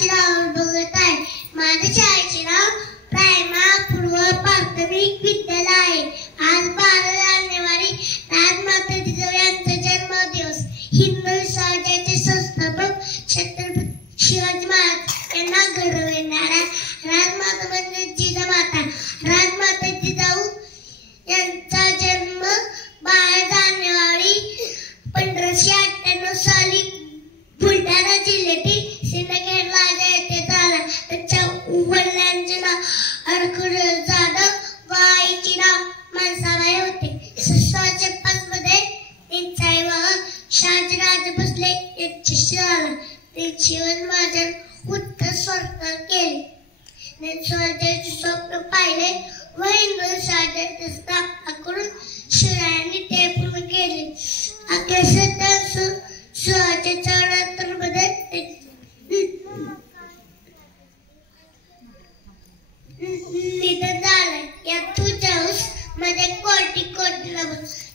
शाळेची नाव बघत आहे. माझ्या शाळेचे नाव प्रायमा पूर्व प्राथमिक विद्यालय आहे. आज 12 जानेवारी राजमाता जिजाऊ यांचा जन्मदिवस. हिंदू स्वराज्याचे संस्थापक छत्रपती शिवाजी महाराज यांना घडविणाऱ्या राजमाता म्हणजे जिजामाता. राजमाता जिजाऊ यांचा जन्म 12 जानेवारी 1598 साली बुलढाणा जिल्ह्यातील सिंदखेड राजा येथे झाला. त्यांच्या वडिलांचे नाव अडखळ जाधव व आईचे नाव मनसाबाई होते. 1605 मध्ये त्यांचा विवाह शहाजीराजे भोसले यांच्याशी झाला. ते जीवन माझ्या उत्तर स्वर्गात केले. त्यांनी स्वराज्याचे स्वप्न पाहिले व हिंदू स्वराज्याची स्थापना करून शिवरायांनी ते पूर्ण केले. 1174 मध्ये निधन झालं. या तुझ्या मध्ये कोटी नमस्कार.